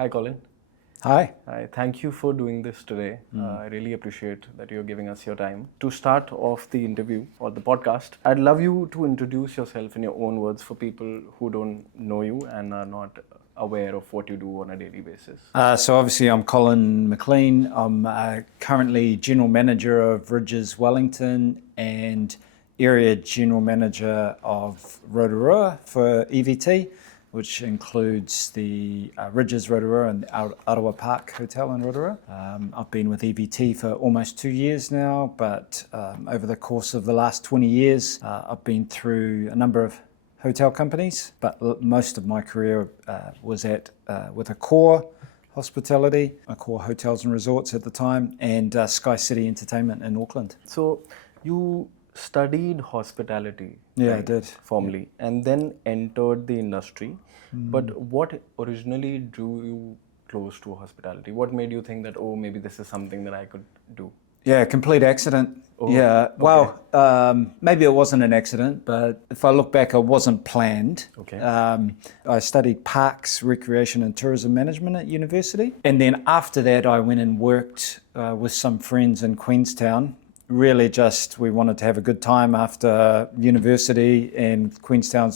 Hi, Colin. Hi. Hi, thank you for doing this today. I really appreciate that you're giving us your time. To start off the interview or the podcast, I'd love you to introduce yourself in your own words for people who don't know you and are not aware of what you do on a daily basis. So obviously I'm Colin McClean. I'm currently General Manager of Ridges Wellington and Area General Manager of Rotorua for EVT, which includes the Ridges Rotorua and the Ottawa Park Hotel in Rotorua. I've been with EVT for almost 2 years now, but over the course of the last 20 years, I've been through a number of hotel companies, but most of my career was with Accor Hospitality, Accor Hotels and Resorts at the time, and Sky City Entertainment in Auckland. So, you studied hospitality, Yeah, I right, did. formally, and then entered the industry. But what originally drew you close to hospitality? What made you think that, oh, maybe this is something that I could do? Yeah, complete accident. Oh, Yeah, okay. well, maybe it wasn't an accident, but if I look back, it wasn't planned. Okay. I studied parks, recreation, and tourism management at university. And then after that, I went and worked with some friends in Queenstown. Really just, we wanted to have a good time after university, and Queenstown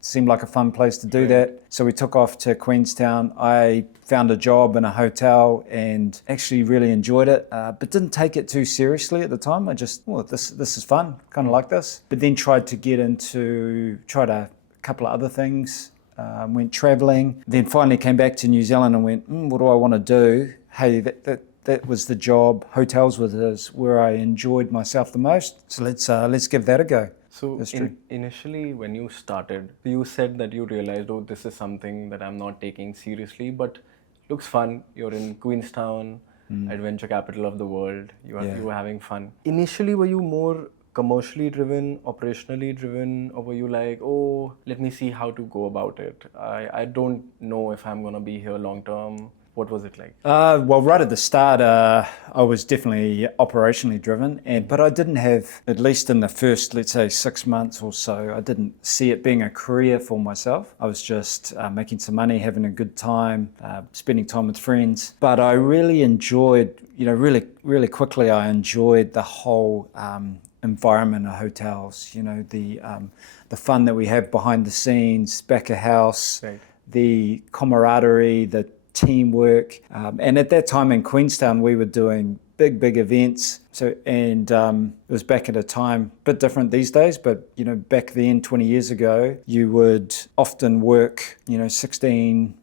seemed like a fun place to do that. So we took off to Queenstown. I found a job in a hotel and actually really enjoyed it, but didn't take it too seriously at the time. I just, this is fun, kind of like this. But then tried a couple of other things, went traveling, then finally came back to New Zealand and went, what do I want to do? Hey, that was the job. Hotels was where I enjoyed myself the most. So let's give that a go. So initially when you started, you said that you realized, oh, this is something that I'm not taking seriously, but looks fun. You're in Queenstown, adventure capital of the world. You were having fun. Initially, were you more commercially driven, operationally driven, or were you like, oh, let me see how to go about it? I don't know if I'm gonna be here long term. What was it like? Well, right at the start, I was definitely operationally driven, but I didn't have, at least in the first, let's say, 6 months or so, I didn't see it being a career for myself. I was just making some money, having a good time, spending time with friends. But I really enjoyed, really quickly, I enjoyed the whole environment of hotels. The fun that we have behind the scenes, back of house, Right. the camaraderie, the teamwork, and at that time in Queenstown we were doing big events. It was back at a time, a bit different these days, but back then 20 years ago, you would often work 16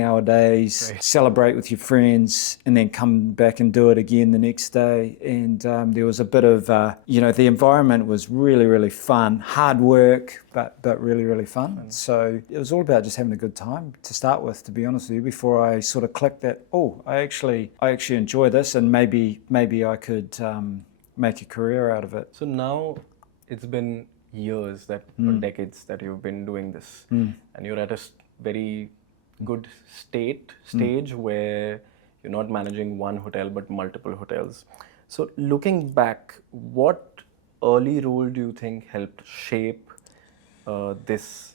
hour days, Right. celebrate with your friends, and then come back and do it again the next day. And there was a bit of the environment was really fun, hard work, but really fun. So it was all about just having a good time to start with, to be honest with you, before I sort of clicked that, I actually enjoy this, and maybe I could make a career out of it. So now it's been years or decades that you've been doing this, and you're at a very good stage where you're not managing one hotel but multiple hotels. So looking back, what early role do you think helped shape this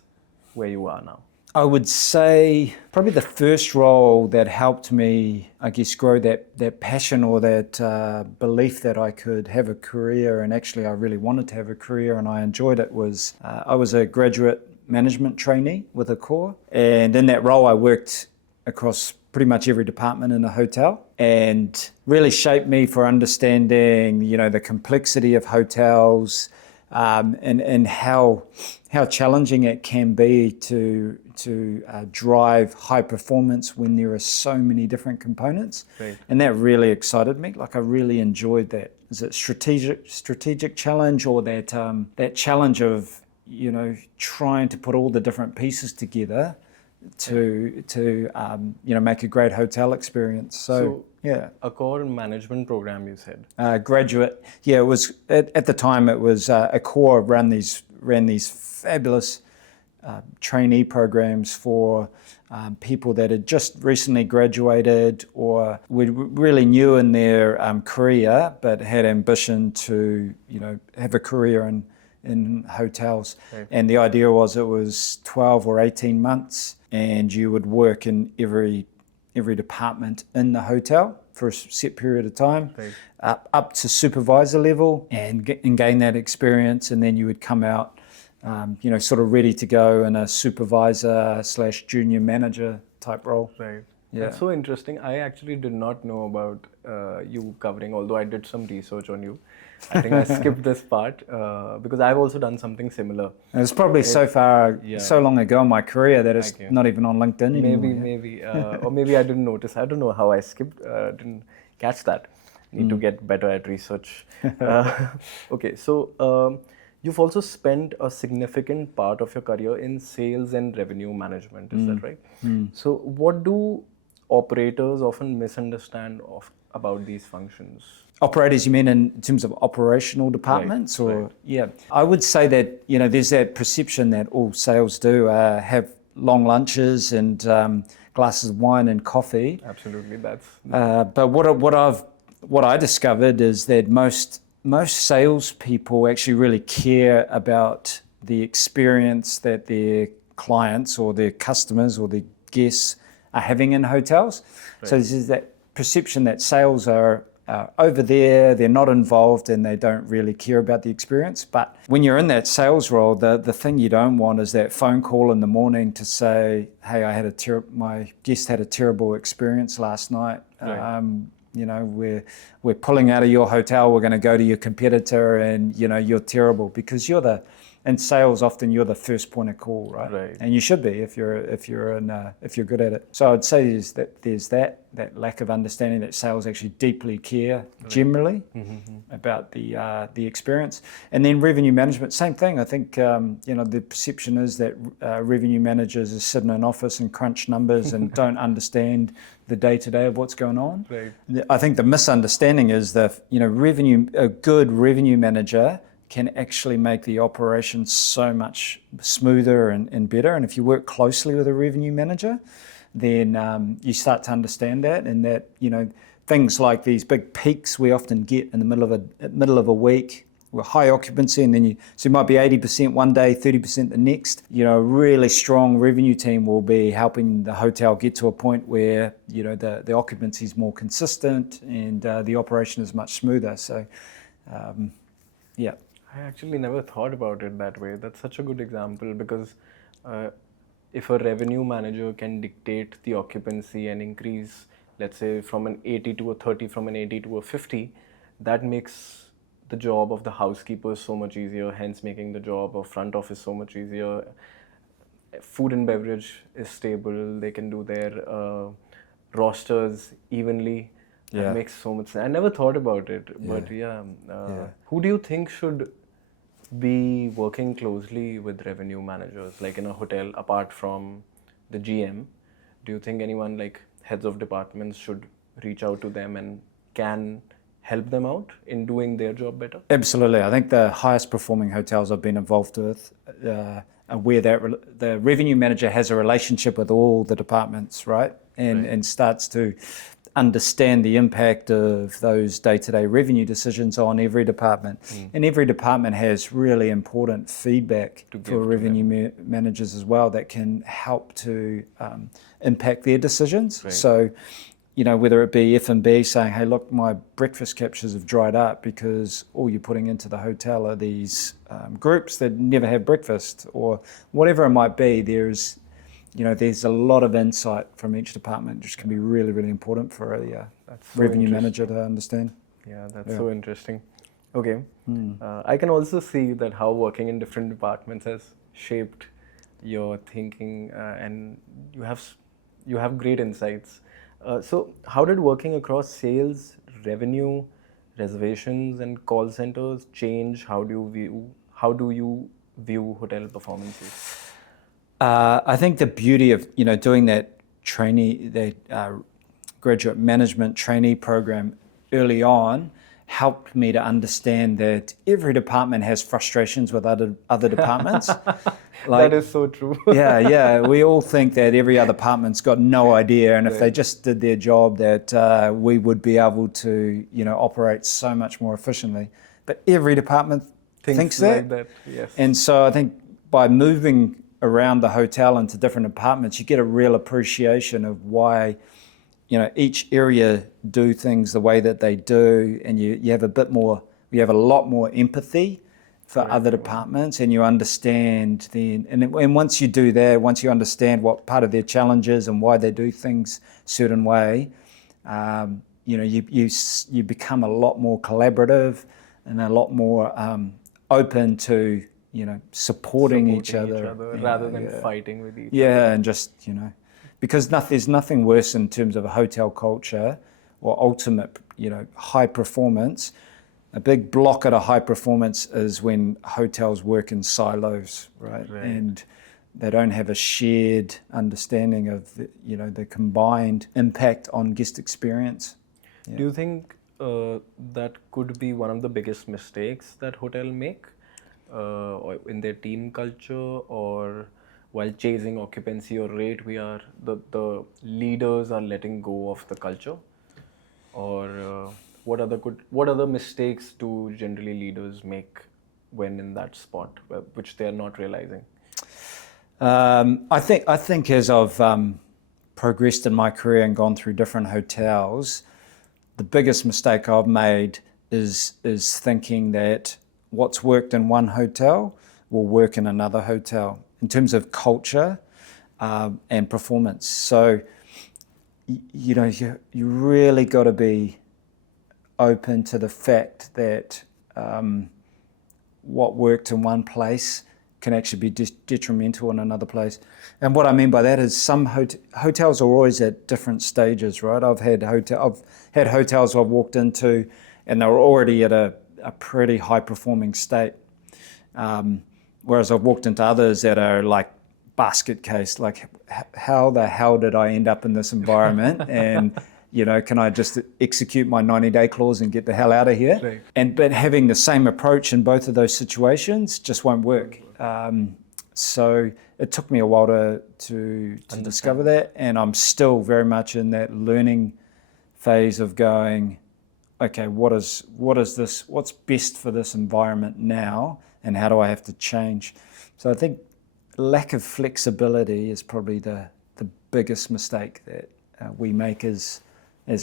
where you are now? I would say probably the first role that helped me, I guess, grow that passion or that belief that I could have a career, and actually I really wanted to have a career and I enjoyed it, was I was a graduate management trainee with Accor, and in that role I worked across pretty much every department in a hotel, and really shaped me for understanding the complexity of hotels, and how challenging it can be to drive high performance when there are so many different components. Right. And that really excited me. Like, I really enjoyed that. Is it strategic challenge, or that challenge of trying to put all the different pieces together to make a great hotel experience. So yeah. Accor management program, you said. Graduate. Yeah, it was at the time. It was Accor ran these fabulous trainee programs for people that had just recently graduated or were really new in their career, but had ambition to have a career in hotels. Right. And the idea was it was 12 or 18 months, and you would work in every every department in the hotel for a set period of time, Right. up to supervisor level, and gain that experience, and then you would come out, sort of ready to go in a supervisor / junior manager type role. Right. Yeah. That's so interesting. I actually did not know about you covering, although I did some research on you. I think I skipped this part because I've also done something similar. And it's probably so long ago in my career that it's not even on LinkedIn anymore. Maybe, or maybe I didn't notice. I don't know how I skipped, didn't catch that. Need to get better at research. Okay, so you've also spent a significant part of your career in sales and revenue management. Is that right? So, what do operators often misunderstand about these functions? Operators, you mean in terms of operational departments? Right, or right. Yeah, I would say that, there's that perception that all sales do have long lunches and glasses of wine and coffee. Absolutely, that's But what I discovered is that most salespeople actually really care about the experience that their clients or their customers or their guests are having in hotels. So there's that perception that sales are over there, they're not involved, and they don't really care about the experience. But when you're in that sales role, the thing you don't want is that phone call in the morning to say, "Hey, my guest had a terrible experience last night. Right. We're pulling out of your hotel. We're going to go to your competitor, and you're terrible," because in sales often you're the first point of call, right? Right. And you should be if you're good at it. So I'd say there's that lack of understanding that sales actually deeply care generally about the experience. And then revenue management, same thing. I think the perception is that revenue managers are sitting in an office and crunch numbers and don't understand the day-to-day of what's going on. Right. I think the misunderstanding is that a good revenue manager can actually make the operation so much smoother and better. And if you work closely with a revenue manager, then you start to understand that, and that things like these big peaks we often get in the middle of a week with high occupancy, and then you might be 80% one day, 30% the next. A really strong revenue team will be helping the hotel get to a point where the occupancy is more consistent and the operation is much smoother. So, yeah. I actually never thought about it that way. That's such a good example because if a revenue manager can dictate the occupancy and increase, let's say from an 80 to a 30, from an 80 to a 50, that makes the job of the housekeeper so much easier, hence making the job of front office so much easier. Food and beverage is stable. They can do their rosters evenly. That makes so much sense. I never thought about it, but who do you think should be working closely with revenue managers, like in a hotel, apart from the GM? Do you think anyone like heads of departments should reach out to them and can help them out in doing their job better? Absolutely. I think the highest performing hotels I've been involved with are where the revenue manager has a relationship with all the departments, right? And starts to understand the impact of those day-to-day revenue decisions on every department. And every department has really important feedback for revenue managers as well that can help to impact their decisions. Right. So, whether it be F&B saying, "Hey, look, my breakfast captures have dried up because all you're putting into the hotel are these groups that never have breakfast," or whatever it might be, there's a lot of insight from each department, which can be really, really important for a revenue manager to understand. Yeah, that's so interesting. Okay. I can also see that how working in different departments has shaped your thinking, and you have great insights. So how did working across sales, revenue, reservations, and call centers change how do you view hotel performances? I think the beauty of doing that graduate management trainee program early on helped me to understand that every department has frustrations with other departments. That is so true. yeah. We all think that every other department's got no idea, and if they just did their job, that we would be able to operate so much more efficiently. But every department thinks like that. Yes. And so I think by moving around the hotel into different departments, you get a real appreciation of why each area do things the way that they do, and you have you have a lot more empathy for other departments, and you understand and once you do that, once you understand what part of their challenge is and why they do things a certain way, you become a lot more collaborative and a lot more open to supporting each other rather than fighting with each other. Yeah, and just because there's nothing worse in terms of a hotel culture or ultimate high performance. A big blocker to high performance is when hotels work in silos, right? And they don't have a shared understanding of the combined impact on guest experience. Yeah. Do you think that could be one of the biggest mistakes that hotel make or in their team culture, or while chasing occupancy or rate, the leaders are letting go of the culture? Or what other mistakes do generally leaders make when in that spot, which they are not realizing? I think as I've progressed in my career and gone through different hotels, the biggest mistake I've made is thinking that what's worked in one hotel will work in another hotel in terms of culture and performance. So you really got to be open to the fact that what worked in one place can actually be detrimental in another place. And what I mean by that is some hotels are always at different stages, right? I've had hotels I've walked into and they were already at a pretty high performing state. Whereas I've walked into others that are like basket case, like how the hell did I end up in this environment? And can I just execute my 90-day clause and get the hell out of here? Right. But having the same approach in both of those situations just won't work. So it took me a while to discover that, and I'm still very much in that learning phase of going, okay, what is this? What's best for this environment now, and how do I have to change? So I think lack of flexibility is probably the biggest mistake that we make as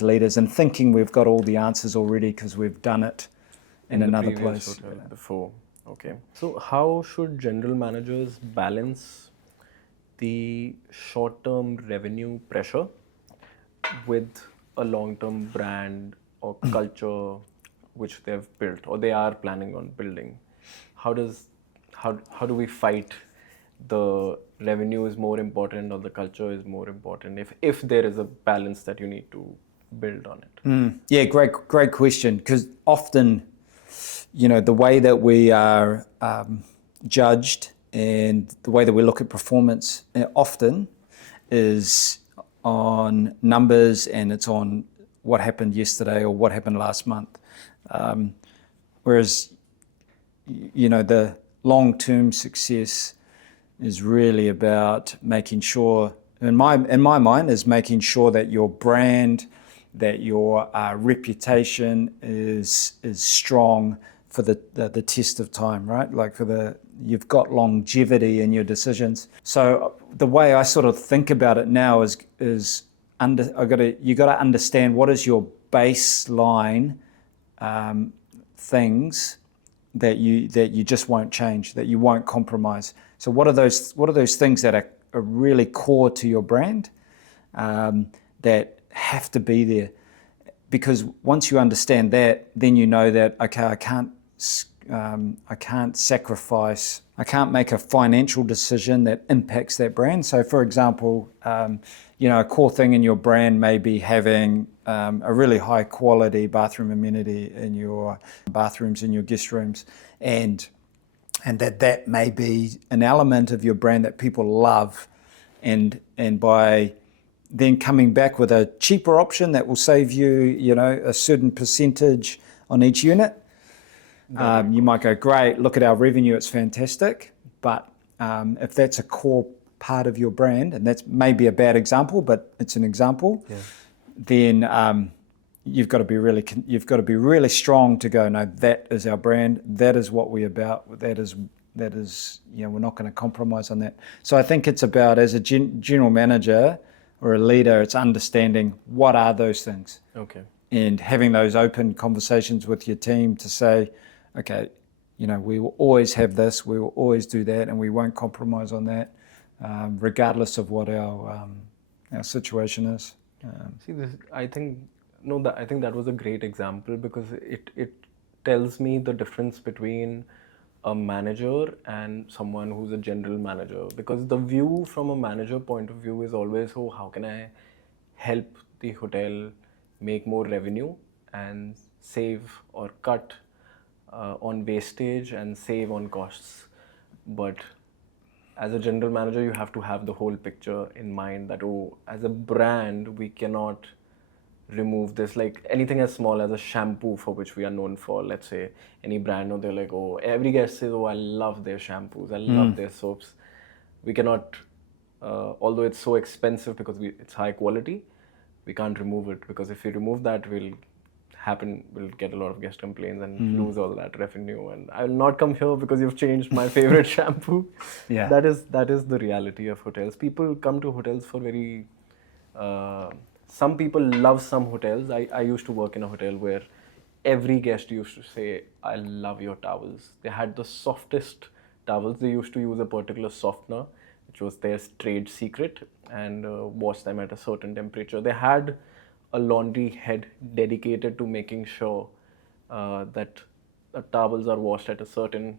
leaders, and thinking we've got all the answers already because we've done it in another place before. Okay. So how should general managers balance the short-term revenue pressure with a long-term brand or culture which they've built or they are planning on building? How do we fight the revenue is more important or the culture is more important if there is a balance that you need to build on it? Yeah, great question, because often the way that we are judged and the way that we look at performance often is on numbers, and it's on what happened yesterday or what happened last month. Whereas the long-term success is really about making sure, in my mind, is making sure that your brand, that your reputation is strong for the test of time, right? Like you've got longevity in your decisions. So the way I sort of think about it now is you got to understand what is your baseline things that you just won't change, that you won't compromise. So what are those things that are really core to your brand that have to be there? Because once you understand that, then you know that, okay, I can't sacrifice, I can't make a financial decision that impacts that brand. So for example, a core thing in your brand may be having a really high quality bathroom amenity in your bathrooms, in your guest rooms, and that may be an element of your brand that people love, and by then coming back with a cheaper option that will save you, a certain percentage on each unit, you might go, great, look at our revenue, it's fantastic. But if that's a core part of your brand, and that's maybe a bad example, but it's an example, then you've got to be really strong to go, no, that is our brand, that is what we're about, that is we're not going to compromise on that. So I think it's about, as a general manager, or a leader, it's understanding what are those things Okay. and having those open conversations with your team to say, okay, we will always have this, we will always do that, and we won't compromise on that, regardless of what our situation is. See, I think I think that was a great example because it tells me the difference between a manager and someone who's a general manager. Because the view from a manager point of view is always, oh, how can I help the hotel make more revenue and save or cut on wastage and save on costs. But as a general manager, you have to have the whole picture in mind that, oh, as a brand, we cannot remove this. Like anything as small as a shampoo, for which we are known for, let's say any brand, or they're like, oh, every guest says, oh, I love their shampoos, I love their soaps. We cannot, although it's so expensive because it's high quality, we can't remove it, because if we remove that, we'll get a lot of guest complaints and lose all that revenue, and I will not come here because you've changed my favorite shampoo. Yeah. That is the reality of hotels. People come to hotels for very some people love some hotels. I used to work in a hotel where every guest used to say, I love your towels. They had the softest towels. They used to use a particular softener, which was their trade secret, and wash them at a certain temperature. They had a laundry head dedicated to making sure that the towels are washed at a certain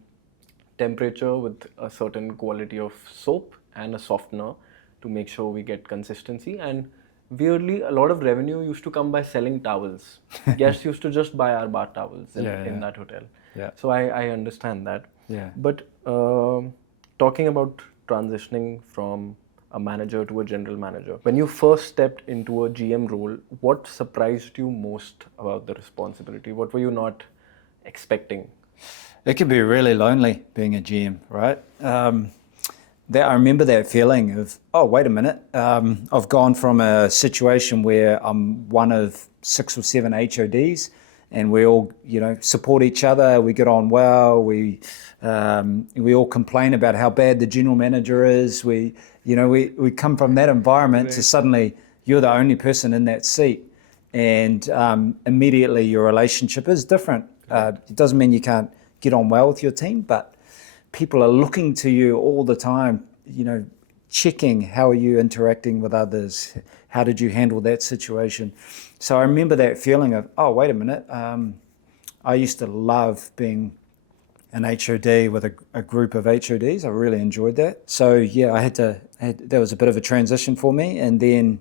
temperature with a certain quality of soap and a softener to make sure we get consistency. And weirdly, a lot of revenue used to come by selling towels. Guests used to just buy our bath towels in that hotel. Yeah. So I understand that. Yeah. But talking about transitioning from a manager to a general manager, when you first stepped into a GM role, what surprised you most about the responsibility? What were you not expecting? It can be really lonely being a GM, right? I remember that feeling of, oh, wait a minute. I've gone from a situation where I'm one of 6 or 7 HODs, and we all, support each other. We get on well. We all complain about how bad the general manager is. We come from that environment to suddenly you're the only person in that seat, and immediately your relationship is different. It doesn't mean you can't get on well with your team, but people are looking to you all the time, checking how are you interacting with others, how did you handle that situation. So I remember that feeling of, oh, wait a minute, I used to love being an HOD with a group of HODs. I really enjoyed that. So yeah, that was a bit of a transition for me. And then,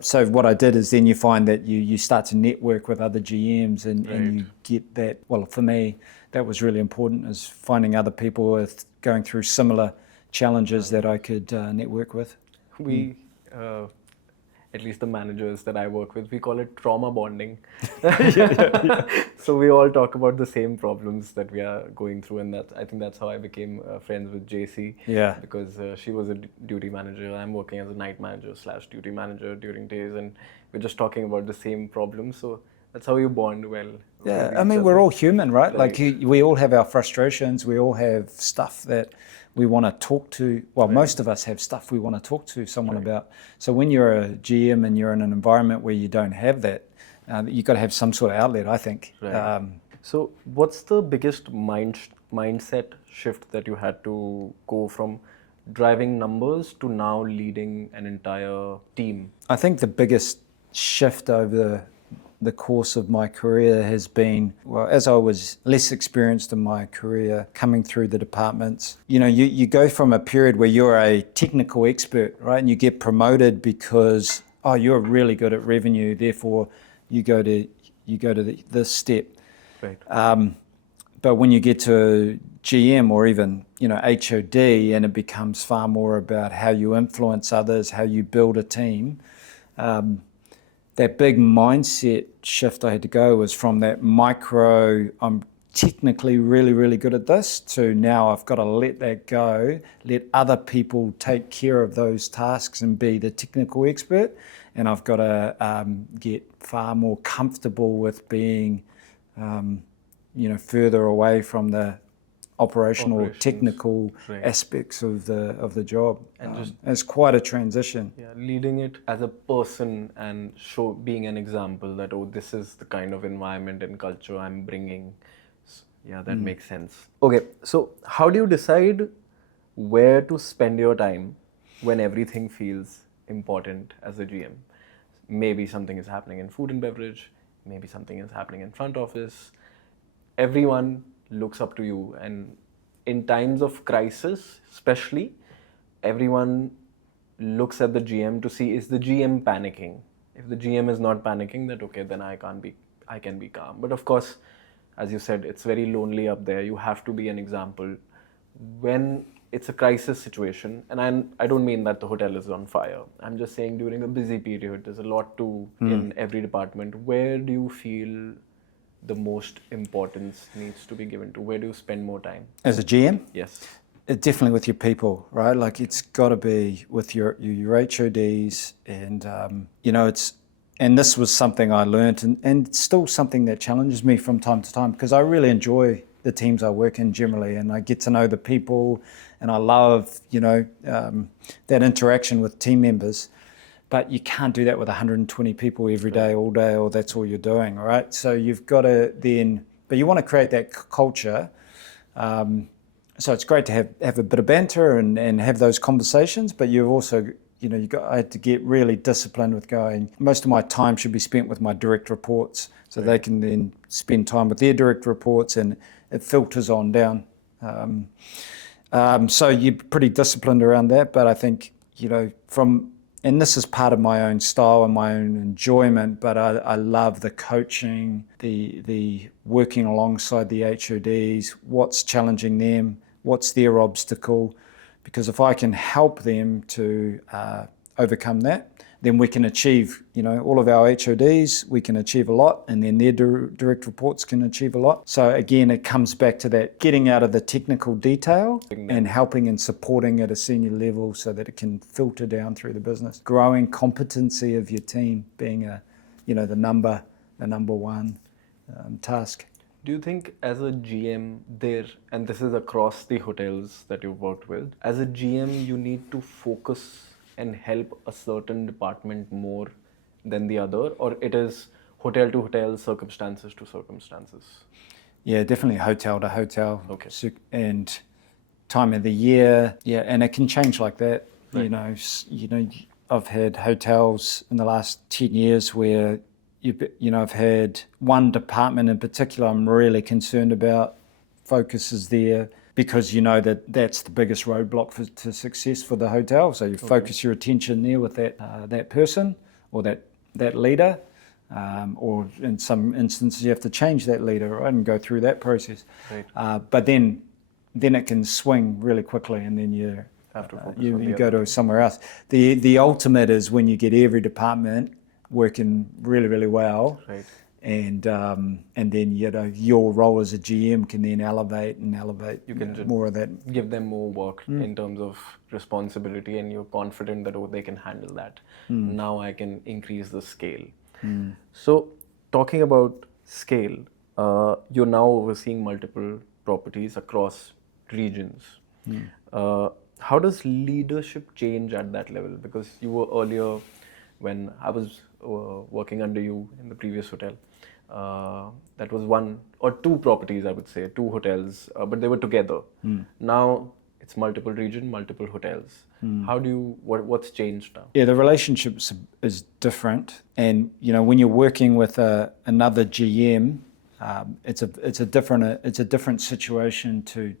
so what I did is then you find that you start to network with other GMs and you get that, well, for me, that was really important, is finding other people with going through similar challenges that I could network with. We, at least the managers that I work with, we call it trauma bonding. So we all talk about the same problems that we are going through, and I think that's how I became friends with JC. Yeah. Because she was a duty manager. I'm working as a night manager / duty manager during days, and we're just talking about the same problems. So that's how you bond well. Yeah, I mean, we're all human, right? Like we all have our frustrations. We all have stuff that we want to talk to. Well, most of us have stuff we want to talk to someone about. So when you're a GM and you're in an environment where you don't have that, you've got to have some sort of outlet, I think. Right. So what's the biggest mindset shift that you had to go from driving numbers to now leading an entire team? I think the biggest shift over the course of my career has been, well, as I was less experienced in my career coming through the departments, you go from a period where you're a technical expert, right? And you get promoted because, oh, you're really good at revenue, therefore you go to this step. Right. But when you get to GM or even, HOD, and it becomes far more about how you influence others, how you build a team, that big mindset shift I had to go was from that micro, I'm technically really, really good at this, to now I've got to let that go, let other people take care of those tasks and be the technical expert. And I've got to get far more comfortable with being, further away from the operational, Operations, technical right. aspects of the job. And just it's quite a transition. yeah, leading it as a person and being an example that, oh, this is the kind of environment and culture I'm bringing. Yeah, that makes sense. Okay, so how do you decide where to spend your time when everything feels important as a GM? Maybe something is happening in food and beverage, maybe something is happening in front office. Everyone looks up to you, and in times of crisis, especially, everyone looks at the GM to see, is the GM panicking? If the GM is not panicking, that okay, then I can be calm. But of course, as you said, it's very lonely up there. You have to be an example when it's a crisis situation. And I don't mean that the hotel is on fire. I'm just saying during a busy period, there's a lot to in every department. Where do you feel the most importance needs to be given to? Where do you spend more time? As a GM? Yes. Definitely with your people, right? Like it's got to be with your HODs, and and this was something I learned, and it's still something that challenges me from time to time, because I really enjoy the teams I work in generally, and I get to know the people, and I love that interaction with team members. But you can't do that with 120 people every day, all day, or that's all you're doing, right? So you've got to but you want to create that culture. So it's great to have a bit of banter and have those conversations, but you've also, I had to get really disciplined with going, most of my time should be spent with my direct reports, so they can then spend time with their direct reports, and it filters on down. So you're pretty disciplined around that, but I think, and this is part of my own style and my own enjoyment, but I love the coaching, the working alongside the HODs, what's challenging them, what's their obstacle, because if I can help them to overcome that, then we can achieve, all of our HODs, we can achieve a lot, and then their direct reports can achieve a lot. So again, it comes back to that getting out of the technical detail and helping and supporting at a senior level so that it can filter down through the business. Growing competency of your team being the number one task. Do you think as a GM there, and this is across the hotels that you've worked with, as a GM you need to focus and help a certain department more than the other, or it is hotel to hotel, circumstances to circumstances? Yeah, definitely hotel to hotel. Okay. And time of the year, and it can change like that. Right. I've had hotels in the last 10 years where I've had one department in particular I'm really concerned about, focuses there, because that's the biggest roadblock to success for the hotel. So you focus your attention there with that person or that leader, or in some instances you have to change that leader, right, and go through that process. Right. But then it can swing really quickly, and then you have to focus you go to somewhere else. The ultimate is when you get every department working really, really well. Right. And then your role as a GM can then elevate You can more of that. Give them more work in terms of responsibility, and you're confident that they can handle that. Now I can increase the scale. So talking about scale, you're now overseeing multiple properties across regions. How does leadership change at that level? Because you were earlier, when I was working under you in the previous hotel, that was one or two properties, I would say, two hotels, but they were together. Now it's multiple region, multiple hotels. What's changed now? Yeah, the relationship is different, and when you're working with another GM, it's a different situation to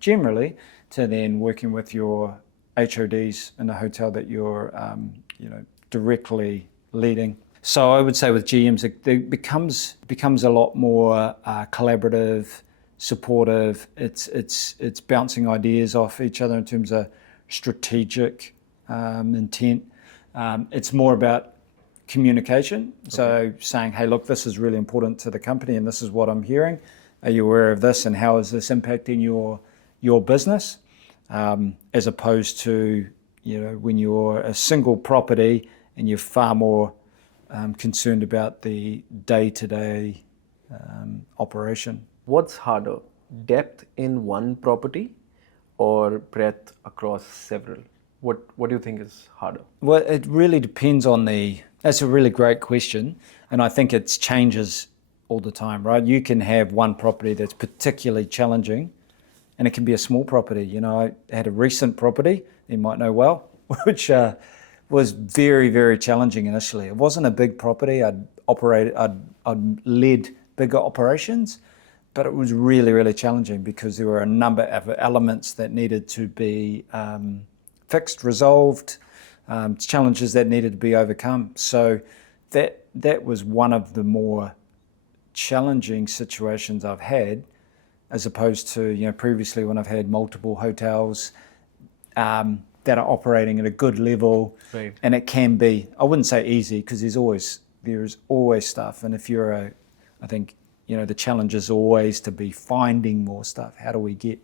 then working with your HODs in a hotel that you're directly leading. So I would say with GMs, it becomes a lot more collaborative, supportive. It's bouncing ideas off each other in terms of strategic intent. It's more about communication. So saying, hey, look, this is really important to the company, and this is what I'm hearing. Are you aware of this, and how is this impacting your business? As opposed to when you're a single property and you're far more concerned about the day-to-day operation. What's harder, depth in one property or breadth across several? What do you think is harder? Well, it really depends on the. That's a really great question, and I think it changes all the time, right? You can have one property that's particularly challenging, and it can be a small property. You know, I had a recent property you might know well, which was very, very challenging initially. It wasn't a big property. I'd led bigger operations, but it was really, really challenging because there were a number of elements that needed to be fixed, resolved, challenges that needed to be overcome. So that was one of the more challenging situations I've had, as opposed to previously when I've had multiple hotels that are operating at a good level, Right. and it can be, I wouldn't say easy, because there's always stuff, and if you're I think the challenge is always to be finding more stuff. How do we get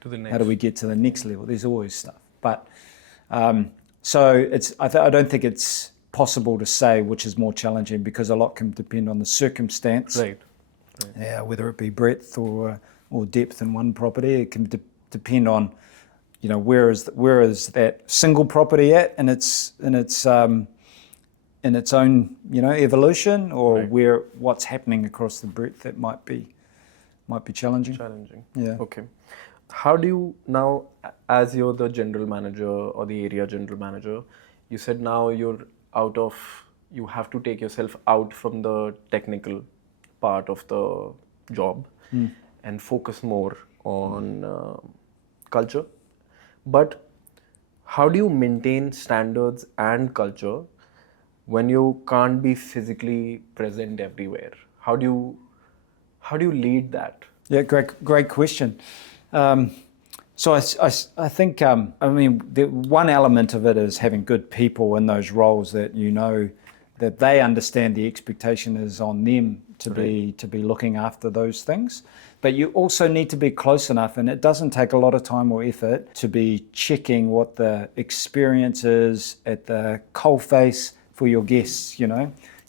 To the next. How do we get to the next level? There's always stuff, but so I don't think it's possible to say which is more challenging, because a lot can depend on the circumstance. Right. Yeah, whether it be breadth or depth in one property, it can depend on where is that single property at in its own evolution, or Right. what's happening across the breadth that might be challenging. Challenging. Yeah. Okay. How do you now, as you're the general manager or the area general manager, you said now you have to take yourself out from the technical part of the job and focus more on culture. But how do you maintain standards and culture when you can't be physically present everywhere? How do you lead that? Yeah, great question. So I think the one element of it is having good people in those roles that that they understand the expectation is on them to be looking after those things. But you also need to be close enough, and it doesn't take a lot of time or effort to be checking what the experience is at the coalface for your guests.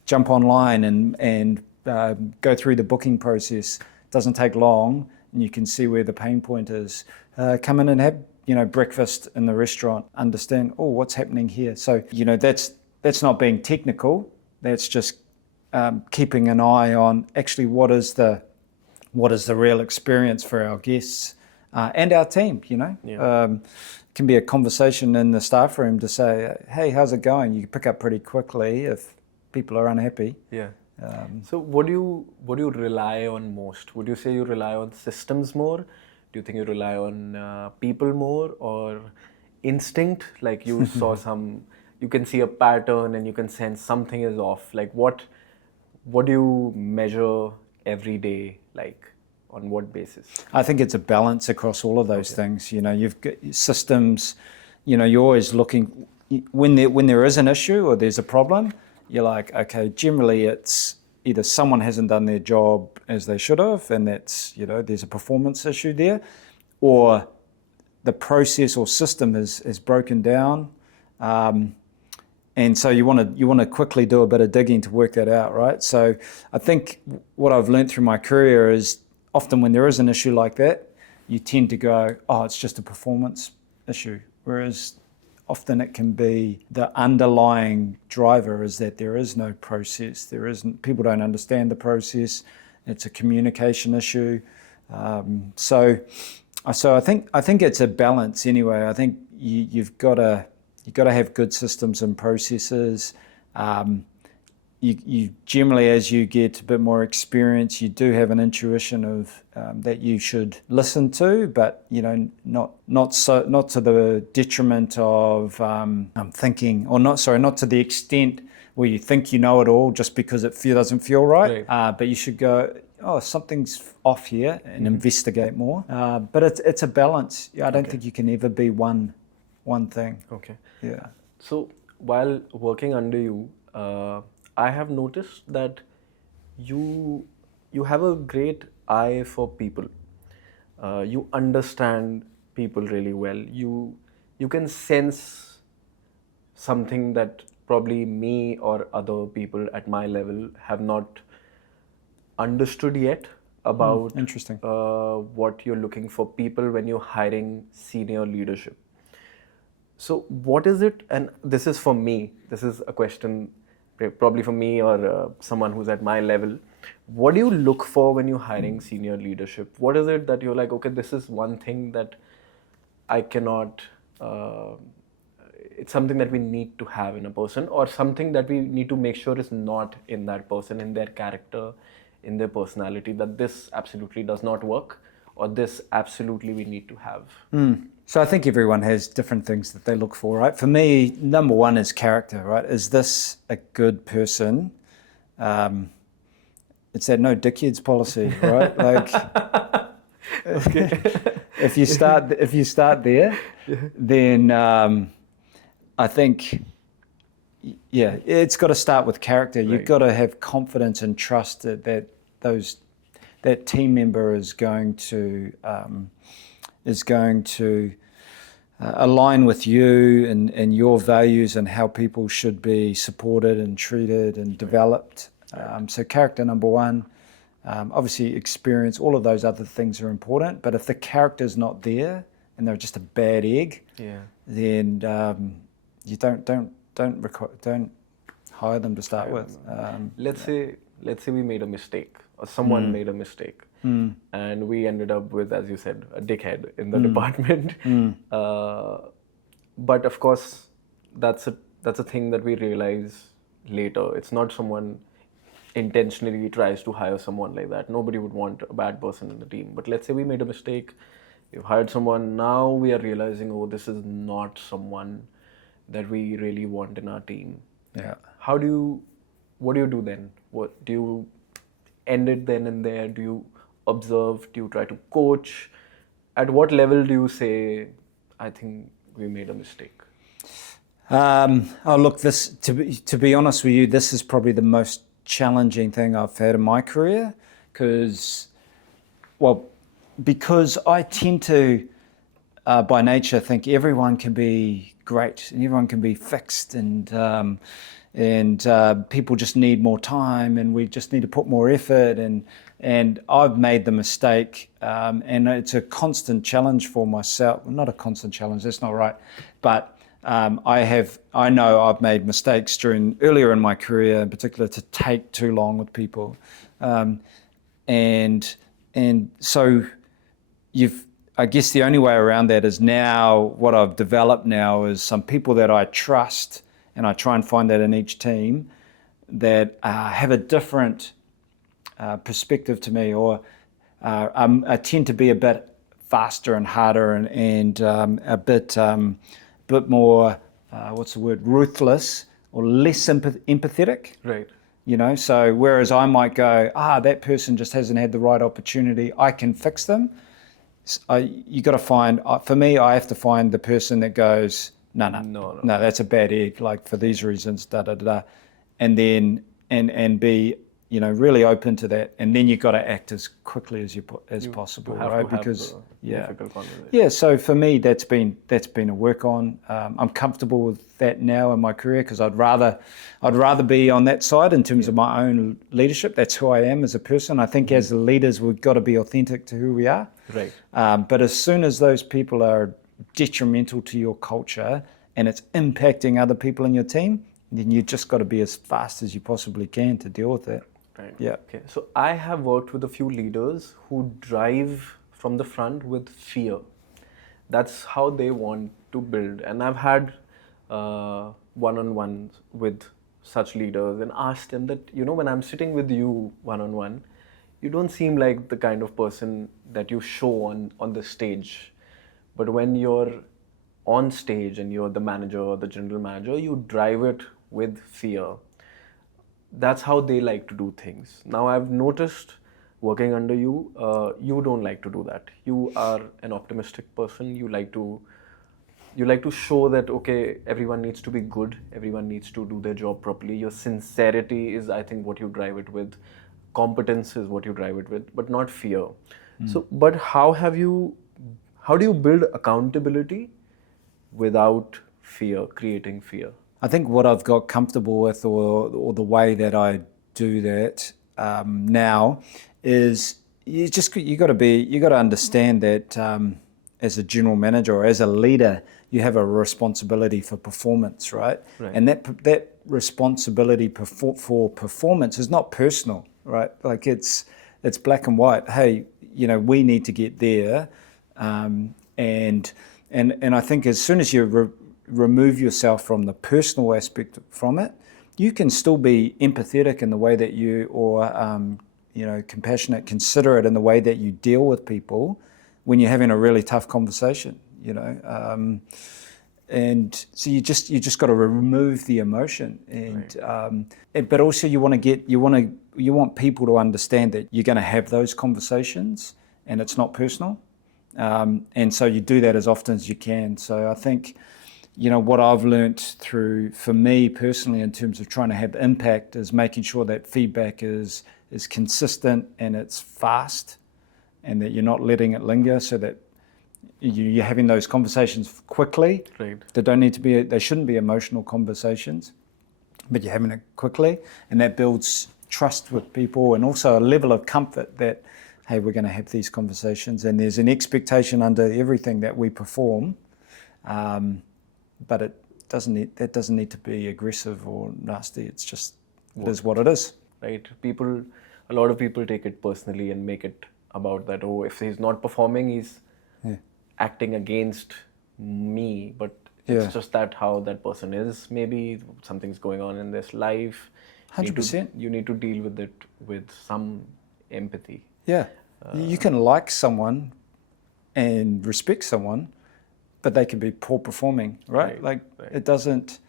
Jump online and go through the booking process. It doesn't take long, and you can see where the pain point is. Come in and have breakfast in the restaurant. Understand what's happening here. So that's not being technical. That's just keeping an eye on actually what is the real experience for our guests and our team. Can be a conversation in the staff room to say, hey, how's it going? You can pick up pretty quickly if people are unhappy. Yeah. So what do you rely on most? Would you say you rely on systems more? Do you think you rely on people more, or instinct? Like you you can see a pattern and you can sense something is off. Like what do you measure every day? Like on what basis? I think it's a balance across all of those things. You've got systems. You're always looking when there is an issue or there's a problem. You're like, okay, generally it's either someone hasn't done their job as they should have, and that's there's a performance issue there, or the process or system is broken down. And so you want to quickly do a bit of digging to work that out, right? So I think what I've learned through my career is often when there is an issue like that, you tend to go, it's just a performance issue. Whereas often it can be the underlying driver is that there is no process. People don't understand the process. It's a communication issue. So I think it's a balance anyway. I think you've got to have good systems and processes. You generally, as you get a bit more experience, you do have an intuition of that you should listen to, but not to the detriment of thinking, or not to the extent where you think you know it all just because it doesn't feel right. But you should go, something's off here, and investigate more. But it's a balance. I don't think you can ever be one thing. Okay. Yeah. So while working under you, I have noticed that you have a great eye for people. You understand people really well. You can sense something that probably me or other people at my level have not understood yet. about Interesting. what you're looking for people when you're hiring senior leadership. So, what is it? And this is for me. This is a question, probably for me or someone who's at my level. What do you look for when you're hiring senior leadership? What is it that you're like, okay, this is one thing that I cannot. It's something that we need to have in a person, or something that we need to make sure is not in that person, in their character, in their personality. That this absolutely does not work, or this absolutely we need to have. So I think everyone has different things that they look for, right? For me, number one is character, right? Is this a good person? It's that no dickheads policy, right? Like, if you start there, then I think, yeah, it's got to start with character. You've Right. got to have confidence and trust that team member is going to align with you and your values and how people should be supported and treated and developed. So character, number one. Obviously experience, all of those other things are important, but if the character's not there and they're just a bad egg, then you don't hire them to start with. Let's say we made a mistake, or someone made a mistake, and we ended up with, as you said, a dickhead in the department. But of course, that's a thing that we realize later. It's not someone intentionally tries to hire someone like that. Nobody would want a bad person in the team. But let's say we made a mistake, we've hired someone, now we are realizing, oh, this is not someone that we really want in our team. Yeah. What do you do then? What do you end it then and there? Do you observe? Do you try to coach? At what level do you say, I think we made a mistake? Oh, look, to be honest with you, this is probably the most challenging thing I've had in my career, because I tend to, by nature, think everyone can be great and everyone can be fixed, and people just need more time, and we just need to put more effort, and I've made the mistake, and it's a constant challenge for myself. Not a constant challenge, that's not right, but I know I've made mistakes earlier in my career, in particular, to take too long with people, and so I guess the only way around that is, now what I've developed now is some people that I trust, and I try and find that in each team, that have a different perspective to me, or I tend to be a bit faster and harder and a bit more, ruthless, or less empathetic. Right. You know, so whereas I might go, that person just hasn't had the right opportunity, I can fix them. You got to find, for me, I have to find the person that goes, no, that's a bad egg, like for these reasons, and then and be, really open to that, and then you got to act as quickly as possible, right? Because difficult conversation. yeah. So for me, that's been a work on. I'm comfortable with that now in my career, because I'd rather be on that side in terms of my own leadership. That's who I am as a person. I think as leaders, we've got to be authentic to who we are. Right. But as soon as those people are detrimental to your culture and it's impacting other people in your team, then you just got to be as fast as you possibly can to deal with that. Right. Yeah. Okay. So I have worked with a few leaders who drive from the front with fear. That's how they want to build. And I've had one-on-ones with such leaders and asked them that, when I'm sitting with you one-on-one, you don't seem like the kind of person that you show on the stage. But when you're on stage and you're the manager or the general manager, you drive it with fear. That's how they like to do things. Now I've noticed, working under you, you don't like to do that. You are an optimistic person. You like to show that, okay, everyone needs to be good. Everyone needs to do their job properly. Your sincerity is, I think, what you drive it with. Competence is what you drive it with, but not fear. So, but how do you build accountability without fear, creating fear? I think what I've got comfortable with, or the way that I do that now, is you got to understand that as a general manager or as a leader, you have a responsibility for performance, right? Right. And that responsibility for performance is not personal, right? Like it's black and white. Hey, we need to get there, and I think as soon as you remove yourself from the personal aspect from it, you can still be empathetic in the way that compassionate, considerate in the way that you deal with people when you're having a really tough conversation, and so you just got to remove the emotion, but also you want people to understand that you're going to have those conversations and it's not personal, and so you do that as often as you can. So I think, what I've learnt for me personally in terms of trying to have impact is making sure that feedback is consistent and it's fast, and that you're not letting it linger, so that you're having those conversations quickly. Right. They shouldn't be emotional conversations, but you're having it quickly, and that builds trust with people and also a level of comfort that, hey, we're going to have these conversations, and there's an expectation under everything that we perform, but that doesn't need to be aggressive or nasty. It's just, it is what it is. Right. A lot of people take it personally and make it about that, oh, if he's not performing, he's acting against me, but it's just that how that person is. Maybe something's going on in this life. 100%. You need to deal with it with some empathy. Yeah. You can like someone and respect someone, but they can be poor performing, right? It doesn't,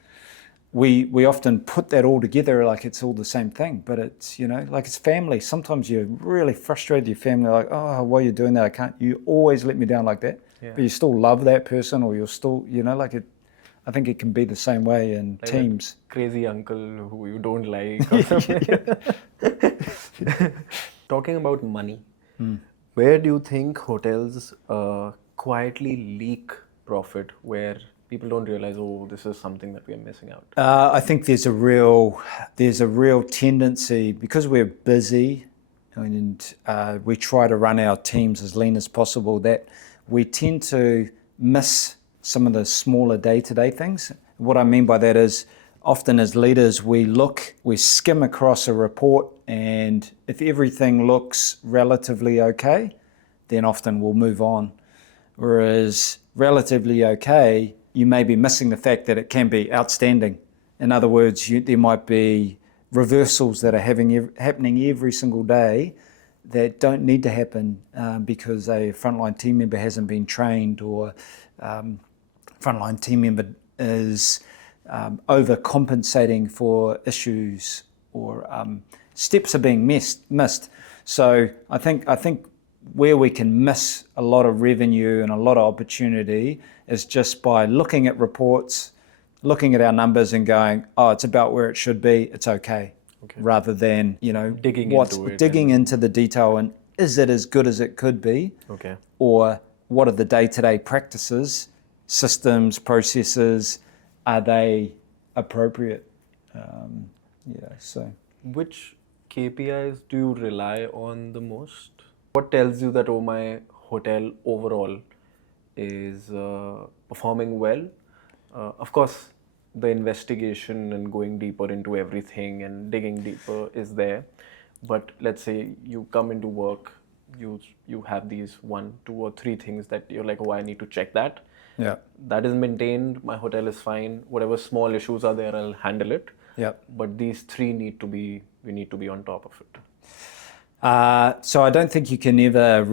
we often put that all together like it's all the same thing, but it's, like it's family. Sometimes you're really frustrated with your family, like, oh, why are you doing that? You always let me down like that. Yeah. But you still love that person, or you're still, I think it can be the same way in teams. Crazy uncle who you don't like. Talking about money, where do you think hotels quietly leak profit, where people don't realize, oh, this is something that we are missing out? I think there's a real tendency, because we're busy and we try to run our teams as lean as possible, that we tend to miss some of the smaller day-to-day things. What I mean by that is, often as leaders, we skim across a report, and if everything looks relatively okay, then often we'll move on. Whereas relatively okay, you may be missing the fact that it can be outstanding. In other words, there might be reversals that are happening every single day that don't need to happen because a frontline team member hasn't been trained, or frontline team member is overcompensating for issues, or steps are being missed. So I think where we can miss a lot of revenue and a lot of opportunity is just by looking at reports, looking at our numbers and going, oh, it's about where it should be, it's okay. Rather than, digging into the detail, and is it as good as it could be? Okay. Or what are the day-to-day practices, systems, processes, are they appropriate? So. Which KPIs do you rely on the most? What tells you that, oh, my hotel overall is performing well? Of course, the investigation and going deeper into everything and digging deeper is there. But let's say you come into work, you have these 1, 2, or 3 things that you're like, oh, I need to check that. Yeah. That is maintained, my hotel is fine. Whatever small issues are there, I'll handle it. Yeah. But these 3 we need to be on top of it. So I don't think you can ever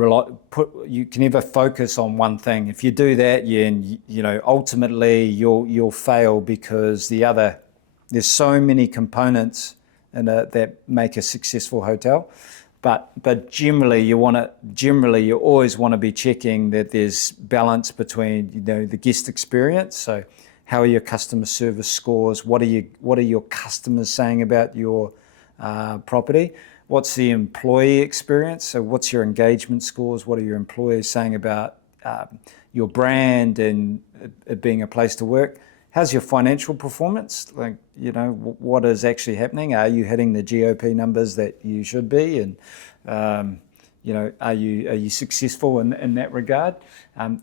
focus on one thing. If you do that, ultimately you'll fail, because there's so many components that make a successful hotel. But generally you always want to be checking that there's balance between the guest experience. So how are your customer service scores? What are your customers saying about your property? What's the employee experience? So what's your engagement scores? What are your employees saying about your brand and it being a place to work? How's your financial performance? What is actually happening? Are you hitting the GOP numbers that you should be? And are you successful in that regard?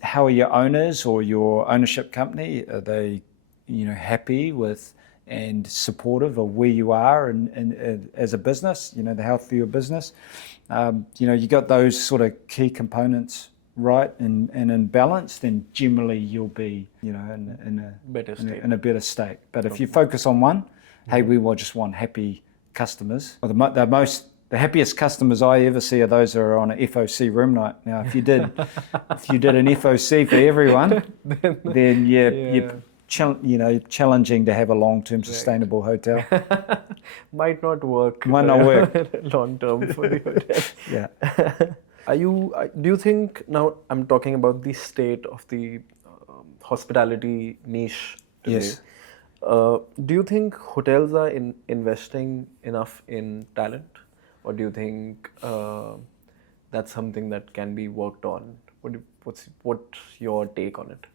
How are your owners or your ownership company? Are they, happy with and supportive of where you are and as a business? The health of your business. You got those sort of key components right and in balance, then generally you'll be, in a better state. But if you focus on one, hey, we just want happy customers. Well, the happiest customers I ever see are those that are on an FOC room night. Now, if you did an FOC for everyone, then you're challenging to have a long-term sustainable hotel. Might not work. Long term for the hotel. Yeah. Do you think, now I'm talking about the state of the hospitality niche today. Yes. Do you think hotels are investing enough in talent? Or do you think that's something that can be worked on? What's your take on it?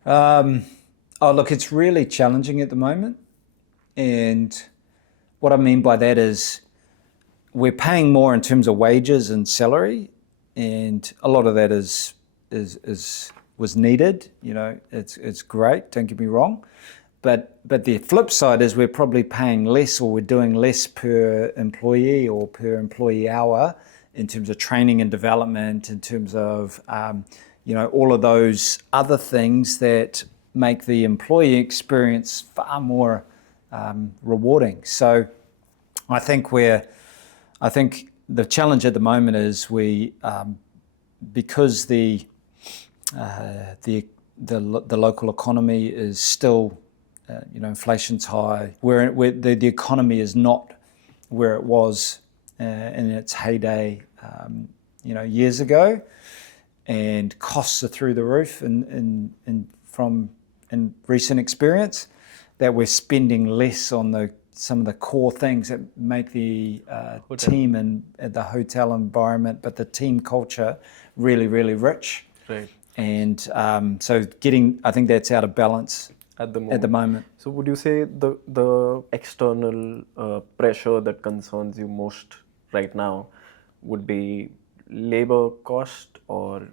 Look, it's really challenging at the moment. And what I mean by that is we're paying more in terms of wages and salary. And a lot of that was needed. It's great, don't get me wrong. But the flip side is we're probably paying less, or we're doing less per employee or per employee hour in terms of training and development, in terms of all of those other things that make the employee experience far more rewarding. So I think the challenge at the moment is because the local economy is still inflation's high, where the economy is not where it was in its heyday years ago, and costs are through the roof from recent experience, that we're spending less on some of the core things that make the team and the hotel environment, but the team culture really, really rich. Right. And so I think that's out of balance at the moment. So would you say the external pressure that concerns you most right now would be labor cost or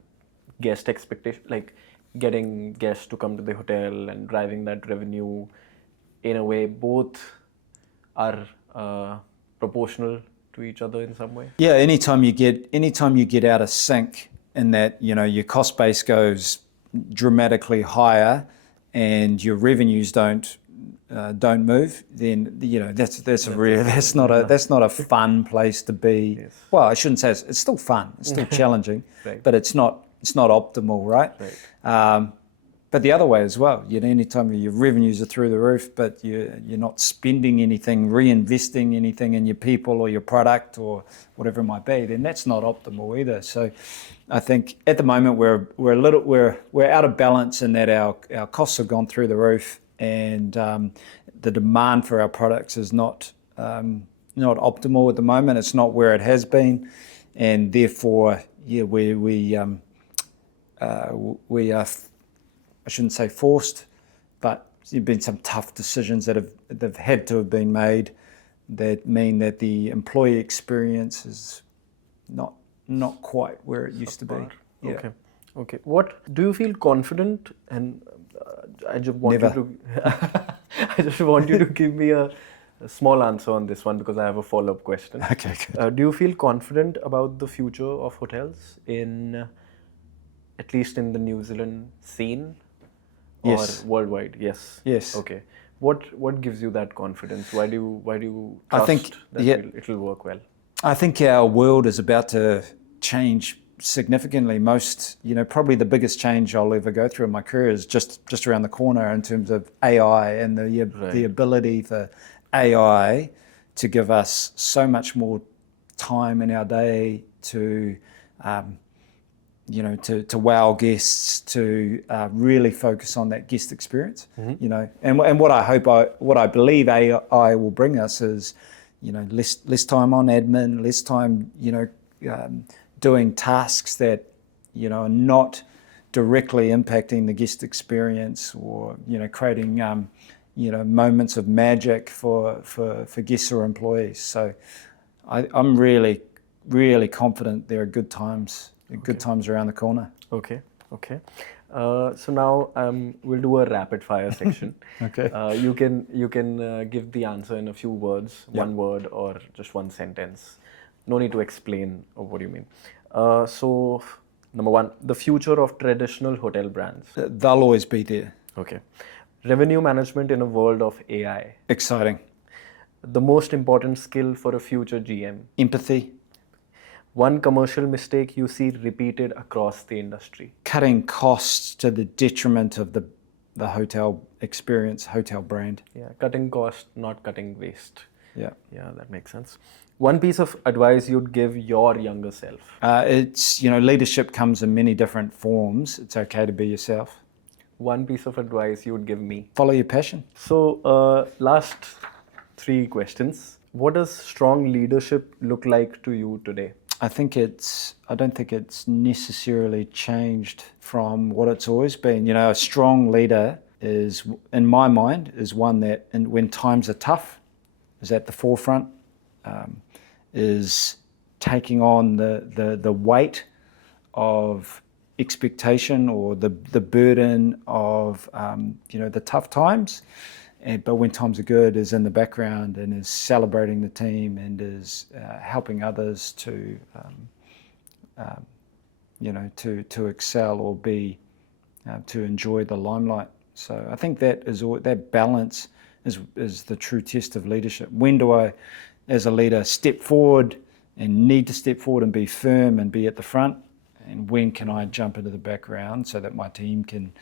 guest expectation, like getting guests to come to the hotel and driving that revenue? In a way, both are proportional to each other in some way? Yeah, anytime you get out of sync in that, your cost base goes dramatically higher and your revenues don't move, then that's not a fun place to be. Yes. Well, I shouldn't say it's still fun. It's still challenging, right. But it's not optimal, right? Right. But the other way as well. Anytime your revenues are through the roof, but you're not spending anything, reinvesting anything in your people or your product or whatever it might be, then that's not optimal either. So I think at the moment we're out of balance in that our costs have gone through the roof, and the demand for our products is not optimal at the moment. It's not where it has been, and therefore, we are. I shouldn't say forced, but there've been some tough decisions that have had to have been made that mean that the employee experience is not quite where it used to be. Yeah. Okay. What do you feel confident? And I just want you to give me a small answer on this one, because I have a follow-up question. Okay. Good. Do you feel confident about the future of hotels at least in the New Zealand scene? Yes. Or worldwide? Yes. Yes. Okay. What gives you that confidence? Why do you trust it'll work well? I think our world is about to change significantly. Probably the biggest change I'll ever go through in my career is just around the corner in terms of AI and the ability for AI to give us so much more time in our day to to wow guests, to really focus on that guest experience. And what I believe AI will bring us is, less time on admin, less time, doing tasks that, are not directly impacting the guest experience, or, creating, moments of magic for guests or employees. So I'm really really confident there are good times around the corner. Okay. So now we'll do a rapid fire section. Okay. You can give the answer in a few words, one word or just one sentence. No need to explain what you mean. So number one, the future of traditional hotel brands. They'll always be there. Okay. Revenue management in a world of AI. Exciting. The most important skill for a future GM. Empathy. One commercial mistake you see repeated across the industry. Cutting costs to the detriment of the hotel experience, hotel brand. Yeah, cutting cost, not cutting waste. Yeah. Yeah, that makes sense. One piece of advice you'd give your younger self. It's, leadership comes in many different forms. It's okay to be yourself. One piece of advice you would give me. Follow your passion. So, last 3 questions. What does strong leadership look like to you today? I don't think it's necessarily changed from what it's always been. A strong leader is, in my mind, is one that, and when times are tough, is at the forefront, is taking on the weight of expectation or the burden of the tough times. But when times are good, is in the background and is celebrating the team and is helping others to excel or be to enjoy the limelight. So I think that balance is the true test of leadership. When do I, as a leader, step forward and need to step forward and be firm and be at the front? And when can I jump into the background so that my team can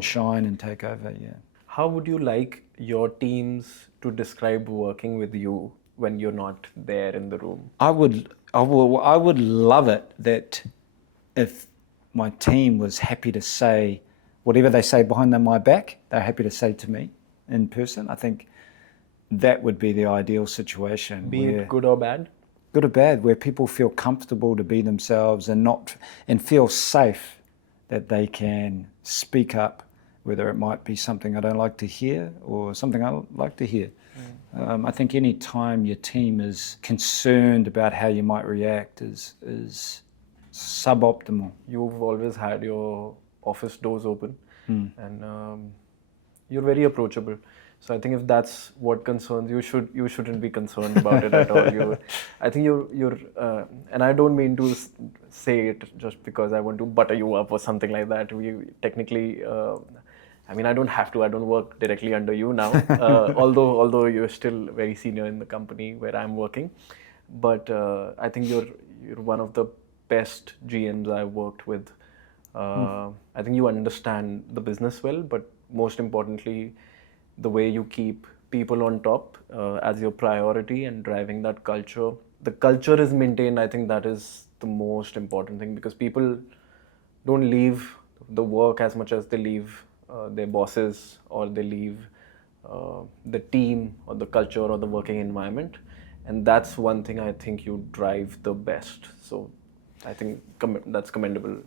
shine and take over? Yeah. How would you like your teams to describe working with you when you're not there in the room? I would love it that if my team was happy to say whatever they say behind my back, they're happy to say to me in person. I think that would be the ideal situation. Be it good or bad? Good or bad, where people feel comfortable to be themselves and feel safe that they can speak up, whether it might be something I don't like to hear or something I like to hear. I think any time your team is concerned about how you might react is suboptimal. You've always had your office doors open and you're very approachable. So I think if that's what concerns you, shouldn't be concerned about it at all. I think you're and I don't mean to say it just because I want to butter you up or something like that. We technically, I don't have to. I don't work directly under you now. Although you're still very senior in the company where I'm working, but I think you're one of the best GMs I've worked with. I think you understand the business well, but most importantly, the way you keep people on top as your priority and driving that culture. The culture is maintained. I think that is the most important thing, because people don't leave the work as much as they leave their bosses, or they leave the team or the culture or the working environment. And that's one thing I think you drive the best. So I think that's commendable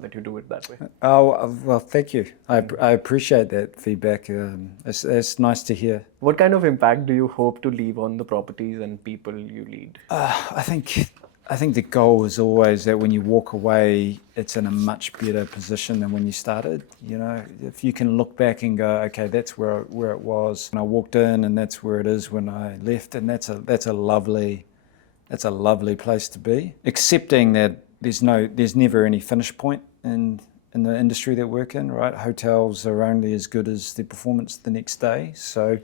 that you do it that way. Oh, well, thank you. I appreciate that feedback. It's nice to hear. What kind of impact do you hope to leave on the properties and people you lead? I think the goal is always that when you walk away, it's in a much better position than when you started. If you can look back and go, okay, that's where it was when I walked in, and that's where it is when I left, and that's a lovely place to be. Accepting that there's never any finish point in the industry that we work in, right? Hotels are only as good as their performance the next day. So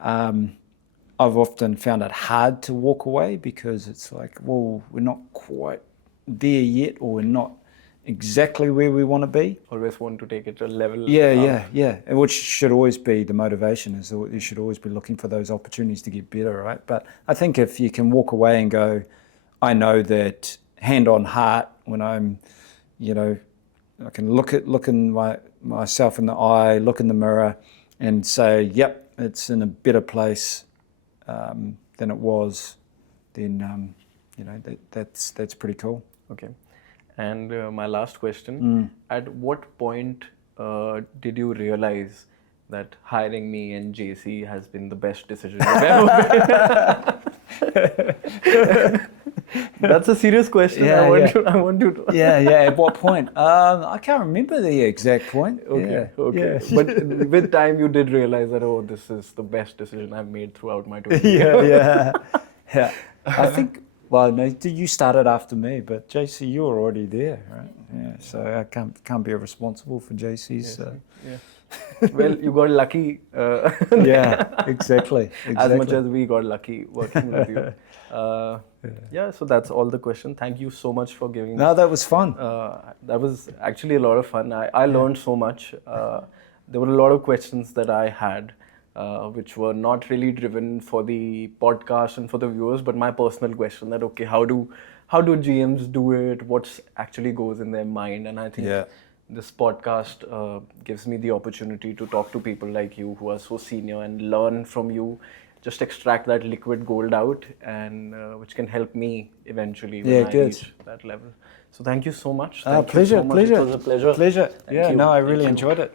I've often found it hard to walk away, because it's like, well, we're not quite there yet, or we're not exactly where we want to be. Always want to take it a level up. Yeah. Which should always be the motivation, is that you should always be looking for those opportunities to get better, right? But I think if you can walk away and go, I know that, hand on heart, when I'm, I can look in myself in the eye, look in the mirror, and say, yep, it's in a better place than it was, then that's pretty cool. Okay. And my last question, at what point did you realize that hiring me and JC has been the best decision you've ever made? That's a serious question. Yeah, I want you to. yeah. At what point? I can't remember the exact point. Okay, Yeah, okay. yeah. But with time, you did realize that, oh, this is the best decision I've made throughout my 20 yeah, years. yeah. I think. Well, no, you started after me, but JC, you were already there, right? Yeah. So I can't be responsible for JC's. Yeah. Well, you got lucky. Yeah, exactly. As much as we got lucky working with you. Yeah, so that's all the question. Thank you so much for giving. No, that was fun. That was actually a lot of fun. I learned so much. There were a lot of questions that I had, which were not really driven for the podcast and for the viewers, but my personal question that, okay, how do GMs do it? What actually goes in their mind? And I think this podcast gives me the opportunity to talk to people like you who are so senior and learn from you, just extract that liquid gold out, and which can help me eventually when I reach that level. So thank you so much. Pleasure. It was a pleasure. Yeah, no, I really enjoyed it.